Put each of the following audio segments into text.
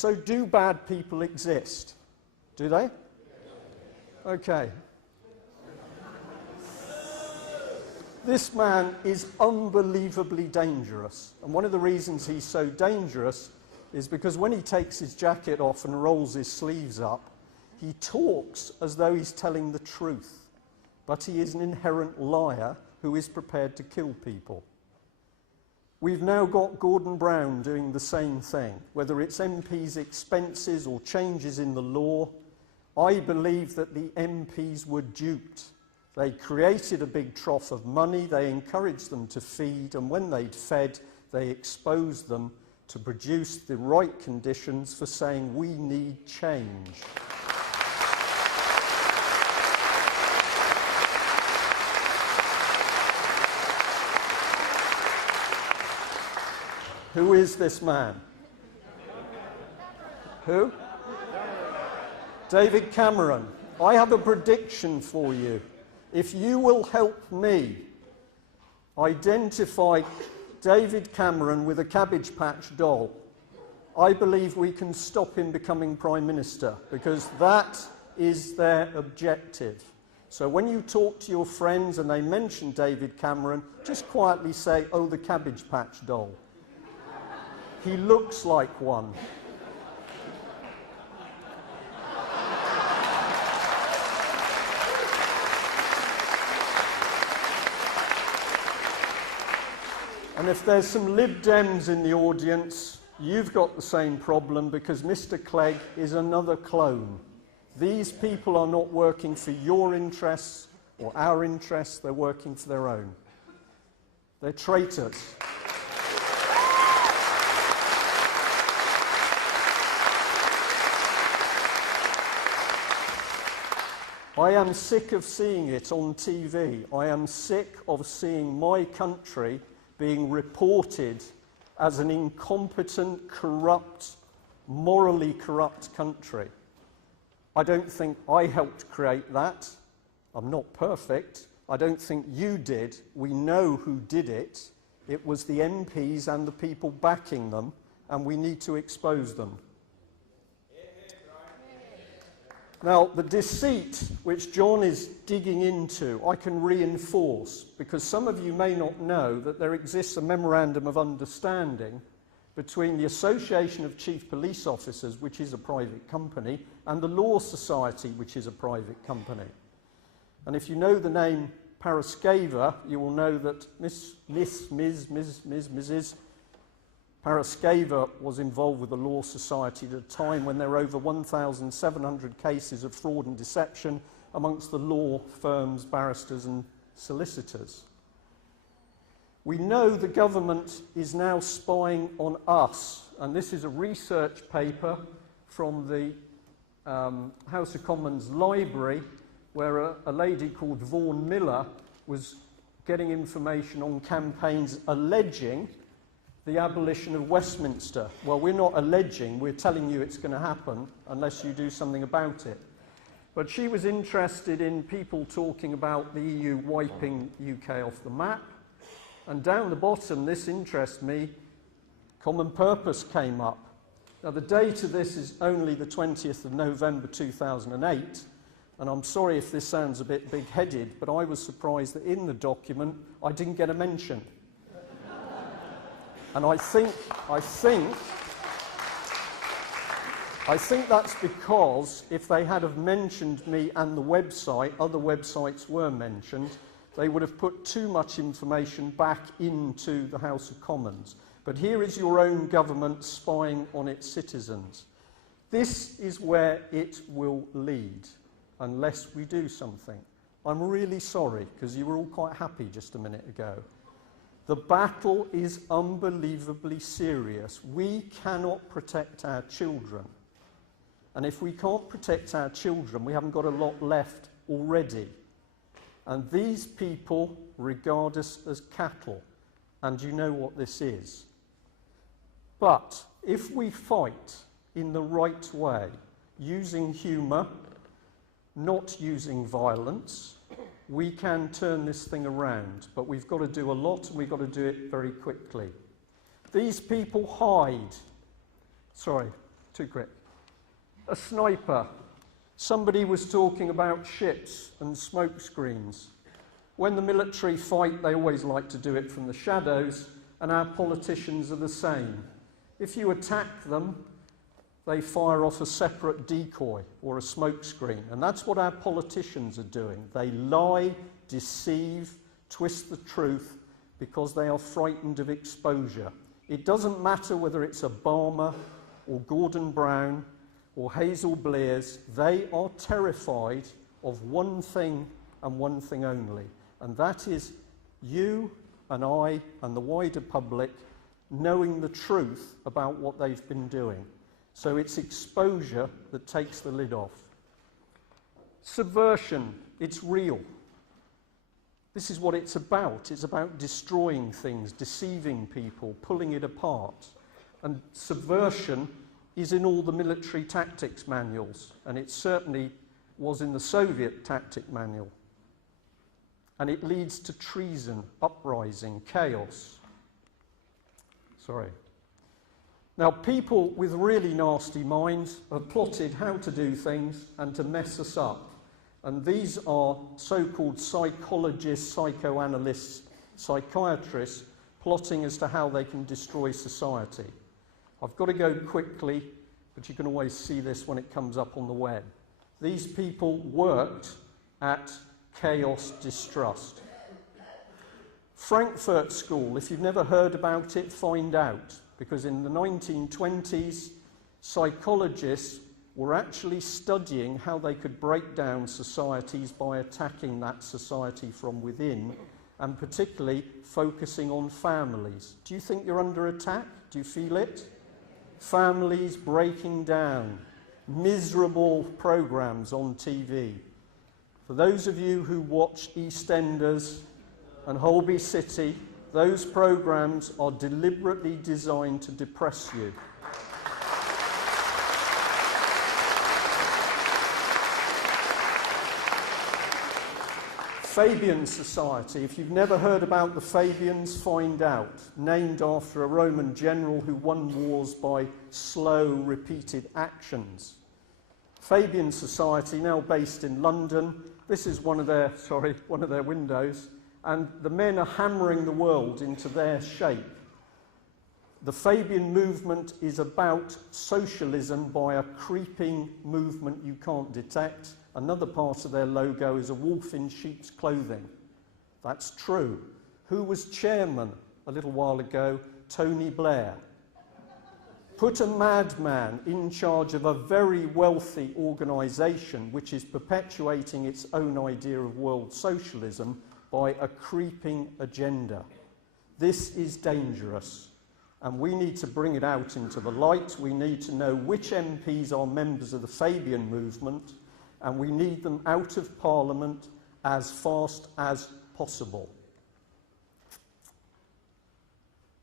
So do bad people exist? Do they? Okay. This man is unbelievably dangerous. And one of the reasons he's so dangerous is because when he takes his jacket off and rolls his sleeves up, he talks as though he's telling the truth. But he is an inherent liar who is prepared to kill people. We've now got Gordon Brown doing the same thing, whether it's MPs' expenses or changes in the law. I believe that the MPs were duped. They created a big trough of money, they encouraged them to feed, and when they'd fed, they exposed them to produce the right conditions for saying we need change. Who is this man? Who? David Cameron. I have a prediction for you. If you will help me identify David Cameron with a Cabbage Patch doll, I believe we can stop him becoming Prime Minister, because that is their objective. So when you talk to your friends and they mention David Cameron, just quietly say, "Oh, the Cabbage Patch doll." He looks like one. And if there's some Lib Dems in the audience, you've got the same problem, because Mr. Clegg is another clone. These people are not working for your interests or our interests, they're working for their own. They're traitors. I am sick of seeing it on TV. I am sick of seeing my country being reported as an incompetent, corrupt, morally corrupt country. I don't think I helped create that. I'm not perfect. I don't think you did. We know who did it. It was the MPs and the people backing them, and we need to expose them. Now, the deceit which John is digging into, I can reinforce, because some of you may not know that there exists a memorandum of understanding between the Association of Chief Police Officers, which is a private company, and the Law Society, which is a private company. And if you know the name Paraskeva, you will know that Mrs. Paraskeva was involved with the Law Society at a time when there were over 1,700 cases of fraud and deception amongst the law firms, barristers and solicitors. We know the government is now spying on us, and this is a research paper from the House of Commons Library, where a lady called Vaughan Miller was getting information on campaigns alleging the abolition of Westminster. Well, we're not alleging, we're telling you it's going to happen unless you do something about it. But she was interested in people talking about the EU wiping UK off the map. And down the bottom, this interests me, common purpose came up. Now, the date of this is only the 20th of November 2008, and I'm sorry if this sounds a bit big-headed, but I was surprised that in the document I didn't get a mention. And I think that's because if they had have mentioned me and the website, other websites were mentioned, they would have put too much information back into the House of Commons. But here is your own government spying on its citizens. This is where it will lead, unless we do something. I'm really sorry, because you were all quite happy just a minute ago. The battle is unbelievably serious. We cannot protect our children. And if we can't protect our children, we haven't got a lot left already. And these people regard us as cattle. And you know what this is. But if we fight in the right way, using humour, not using violence, we can turn this thing around, but we've got to do a lot, and we've got to do it very quickly. These people hide. Sorry, too quick. A sniper. Somebody was talking about ships and smoke screens. When the military fight, they always like to do it from the shadows, and our politicians are the same. If you attack them, they fire off a separate decoy or a smoke screen, and that's what our politicians are doing. They lie, deceive, twist the truth because they are frightened of exposure. It doesn't matter whether it's Obama or Gordon Brown or Hazel Blears, they are terrified of one thing and one thing only, and that is you and I and the wider public knowing the truth about what they've been doing. So it's exposure that takes the lid off. Subversion, it's real. This is what it's about. It's about destroying things, deceiving people, pulling it apart. And subversion is in all the military tactics manuals, and it certainly was in the Soviet tactic manual. And it leads to treason, uprising, chaos. Sorry. Now, people with really nasty minds have plotted how to do things and to mess us up. And these are so-called psychologists, psychoanalysts, psychiatrists, plotting as to how they can destroy society. I've got to go quickly, but you can always see this when it comes up on the web. These people worked at chaos distrust. Frankfurt School, if you've never heard about it, find out. Because in the 1920s, psychologists were actually studying how they could break down societies by attacking that society from within, and particularly focusing on families. Do you think you're under attack? Do you feel it? Families breaking down, miserable programs on TV. For those of you who watch EastEnders and Holby City, those programs are deliberately designed to depress you. Fabian Society, if you've never heard about the Fabians, find out. Named after a Roman general who won wars by slow, repeated actions. Fabian Society, now based in London. This is one of their windows. And the men are hammering the world into their shape. The Fabian movement is about socialism by a creeping movement you can't detect. Another part of their logo is a wolf in sheep's clothing. That's true. Who was chairman a little while ago? Tony Blair. Put a madman in charge of a very wealthy organisation which is perpetuating its own idea of world socialism by a creeping agenda. This is dangerous, and we need to bring it out into the light. We need to know which MPs are members of the Fabian movement, and we need them out of Parliament as fast as possible.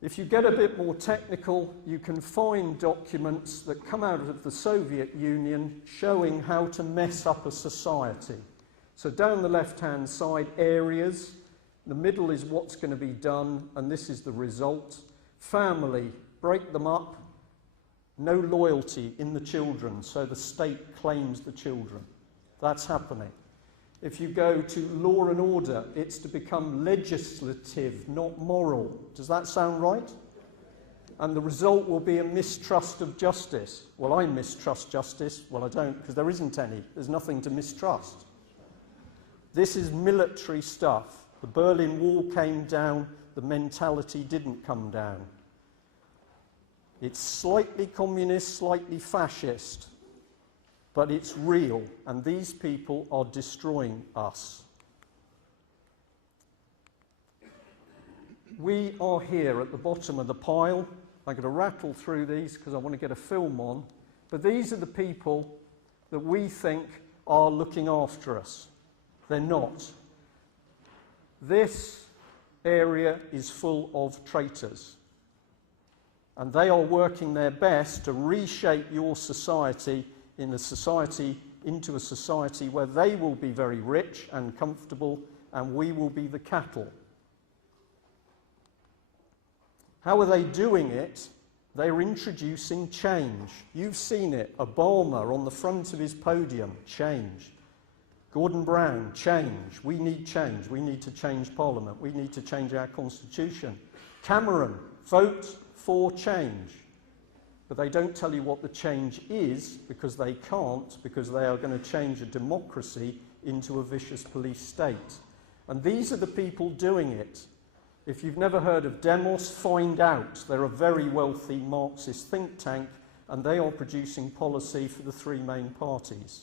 If you get a bit more technical, you can find documents that come out of the Soviet Union showing how to mess up a society. So down the left-hand side, areas. The middle is what's going to be done, and this is the result. Family, break them up. No loyalty in the children, so the state claims the children. That's happening. If you go to law and order, it's to become legislative, not moral. Does that sound right? And the result will be a mistrust of justice. Well, I mistrust justice. Well, I don't, because there isn't any. There's nothing to mistrust. This is military stuff. The Berlin Wall came down, the mentality didn't come down. It's slightly communist, slightly fascist, but it's real, and these people are destroying us. We are here at the bottom of the pile. I'm going to rattle through these because I want to get a film on, but these are the people that we think are looking after us. They're not. This area is full of traitors. And they are working their best to reshape your society into a society where they will be very rich and comfortable, and we will be the cattle. How are they doing it? They're introducing change. You've seen it. Obama on the front of his podium, change. Gordon Brown, change. We need change. We need to change Parliament. We need to change our constitution. Cameron, vote for change. But they don't tell you what the change is, because they can't, because they are going to change a democracy into a vicious police state. And these are the people doing it. If you've never heard of Demos, find out. They're a very wealthy Marxist think tank, and they are producing policy for the three main parties.